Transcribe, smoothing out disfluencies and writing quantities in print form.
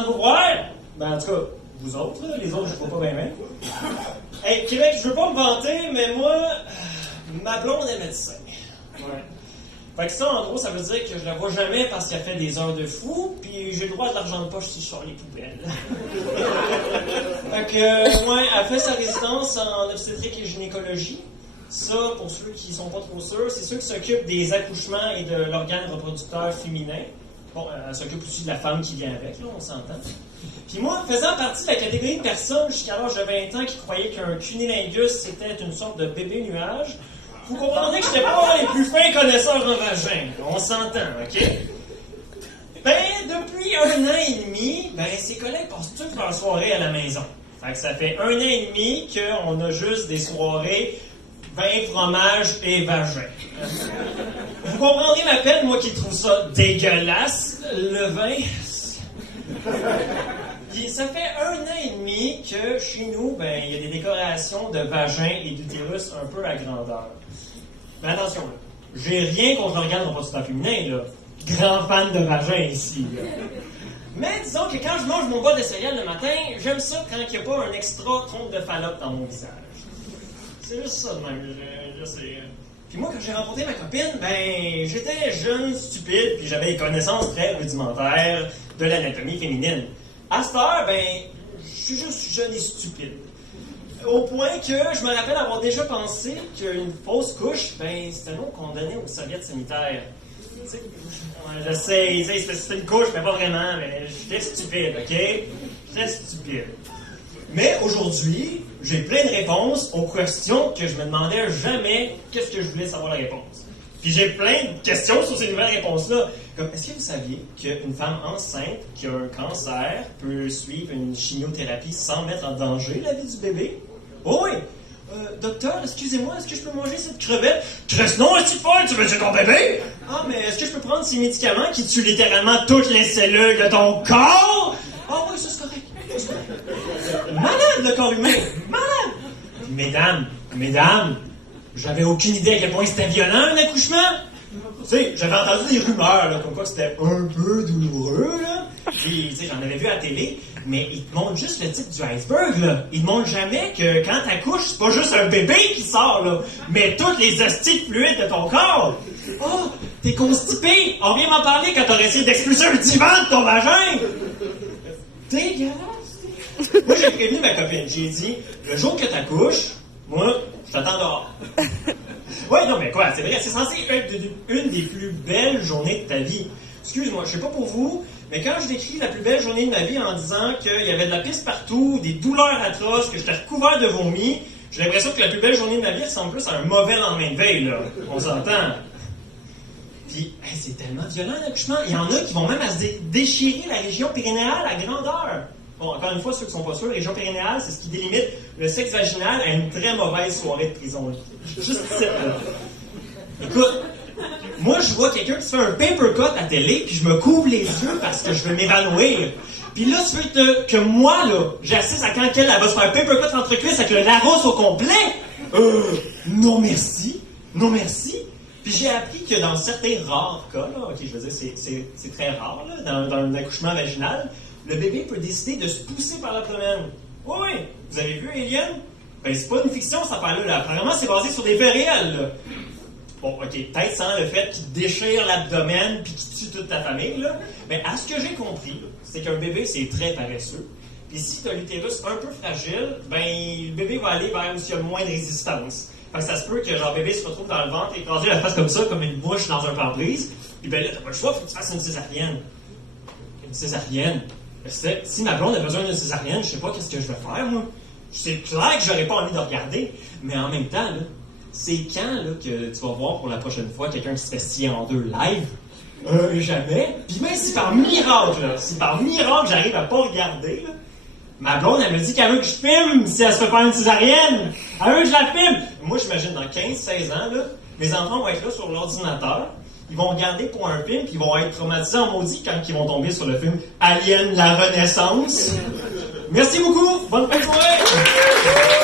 content de vous voir. Ben, en tout cas, vous autres, là, les autres, je ne vois pas bien même. Hey, Québec, je veux pas me vanter, mais moi, ma blonde est médecin. Ouais. Fait que ça, en gros, ça veut dire que je la vois jamais parce qu'elle fait des heures de fou, puis j'ai le droit de l'argent de poche si je sors les poubelles. Fait que, ouais, elle fait sa résidence en obstétrique et gynécologie. Ça, pour ceux qui sont pas trop sûrs, c'est ceux qui s'occupent des accouchements et de l'organe reproducteur féminin. Bon, elle s'occupe aussi de la femme qui vient avec, là, on s'entend. Puis moi, faisant partie de la catégorie de personnes jusqu'à l'âge de 20 ans qui croyaient qu'un cunilingus, c'était une sorte de bébé nuage, vous comprenez que j'étais pas les plus fins connaisseurs en vagin. On s'entend, OK? Ben, depuis 1 an et demi, ben, ses collègues passent toutes leurs soirées à la maison. Fait que ça fait 1 an et demi qu'on a juste des soirées vin, fromage et vagin. Vous comprendrez ma peine, moi qui trouve ça dégueulasse, le vin. Ça fait 1 an et demi que chez nous, ben, il y a des décorations de vagin et d'utérus un peu à grandeur. Mais attention, là, j'ai rien contre l'organe reproducteur féminin, là. Grand fan de vagin ici, là. Mais disons que quand je mange mon bol de céréales le matin, j'aime ça quand il n'y a pas un extra trompe de Fallope dans mon visage. C'est juste ça de même, je sais. Puis moi, quand j'ai rencontré ma copine, ben, j'étais jeune, stupide, puis j'avais des connaissances très rudimentaires de l'anatomie féminine. À cette heure, ben, je suis juste jeune et stupide. Au point que je me rappelle avoir déjà pensé qu'une fausse couche, ben, c'était non condamné aux serviettes sanitaires. Tu sais, je sais, c'était une couche, mais pas vraiment, mais j'étais stupide, OK? J'étais stupide. Mais aujourd'hui, j'ai plein de réponses aux questions que je me demandais jamais qu'est-ce que je voulais savoir la réponse. Puis j'ai plein de questions sur ces nouvelles réponses-là. Comme, est-ce que vous saviez qu'une femme enceinte qui a un cancer peut suivre une chimiothérapie sans mettre en danger la vie du bébé? Oh oui! Docteur, excusez-moi, est-ce que je peux manger cette crevette? Non, est-ce que tu peux? Tu veux tuer ton bébé? Ah, mais est-ce que je peux prendre ces médicaments qui tuent littéralement toutes les cellules de ton corps? Ah oui, ça c'est correct. Malade, le corps humain! Malade! Mesdames, j'avais aucune idée à quel point c'était violent, un accouchement. Tu sais, j'avais entendu des rumeurs, là, comme quoi c'était un peu douloureux, là. Puis, tu sais, j'en avais vu à la télé, mais ils te montrent juste le type du iceberg, là. Ils te montrent jamais que quand t'accouches, c'est pas juste un bébé qui sort, là, mais toutes les hosties de fluide de ton corps. Oh, t'es constipé! On vient m'en parler quand t'aurais essayé d'expulser un divan de ton vagin! Dégueulasse! Moi, j'ai prévenu ma copine. J'ai dit, le jour que t'accouches, moi, je t'attends dehors. Ouais, non, mais quoi, c'est vrai, c'est censé être une des plus belles journées de ta vie. Excuse-moi, je sais pas pour vous, mais quand je décris la plus belle journée de ma vie en disant qu'il y avait de la pisse partout, des douleurs atroces, que j'étais recouvert de vomi, j'ai l'impression que la plus belle journée de ma vie ressemble plus à un mauvais lendemain de veille, là. On s'entend. Puis, hey, c'est tellement violent l'accouchement. Il y en a qui vont même à se déchirer la région périnéale à grandeur. Bon, encore une fois, ceux qui sont pas sûrs, la région périnéale, c'est ce qui délimite le sexe vaginal à une très mauvaise soirée de prison. Juste ça, là. Écoute, moi, je vois quelqu'un qui se fait un paper cut à télé, puis je me couvre les yeux parce que je veux m'évanouir. Puis là, tu veux que moi, là, j'assiste à quand elle va se faire un paper cut entre cuisses avec le Larousse au complet? Non merci. Non merci. Puis j'ai appris que dans certains rares cas, là, ok, je veux dire, c'est très rare, là, dans un accouchement vaginal, le bébé peut décider de se pousser par l'abdomen. Oui, oui. Vous avez vu Alien? Ben, c'est pas une fiction, cette affaire-là. Là. Apparemment, c'est basé sur des faits réels, là. Bon, ok, peut-être sans le fait qu'il déchire l'abdomen puis qu'il tue toute ta famille, là. Mais à ce que j'ai compris, c'est qu'un bébé, c'est très paresseux. Puis si tu as l'utérus un peu fragile, ben, le bébé va aller vers où il y a le moins de résistance. Fait que ça se peut que, genre, bébé se retrouve dans le ventre, écrasé la face comme ça, comme une mouche dans un pare-brise. Puis ben là, t'as pas le choix, faut que tu fasses une césarienne. Une césarienne? Si ma blonde a besoin d'une césarienne, je sais pas qu'est-ce que je vais faire, moi. C'est clair que j'aurais pas envie de regarder. Mais en même temps, là, c'est quand là, que tu vas voir pour la prochaine fois quelqu'un qui se fait scier en deux live? Jamais. Puis même si par miracle, j'arrive à pas regarder, là, ma blonde, elle me dit qu'elle veut que je filme si elle se fait faire une césarienne. Elle veut que je la filme. Moi, j'imagine, dans 15-16 ans, là, mes enfants vont être là sur l'ordinateur. Ils vont regarder pour un film, puis ils vont être traumatisés en maudit quand ils vont tomber sur le film Alien, la Renaissance. Merci beaucoup. Bonne fin de soirée.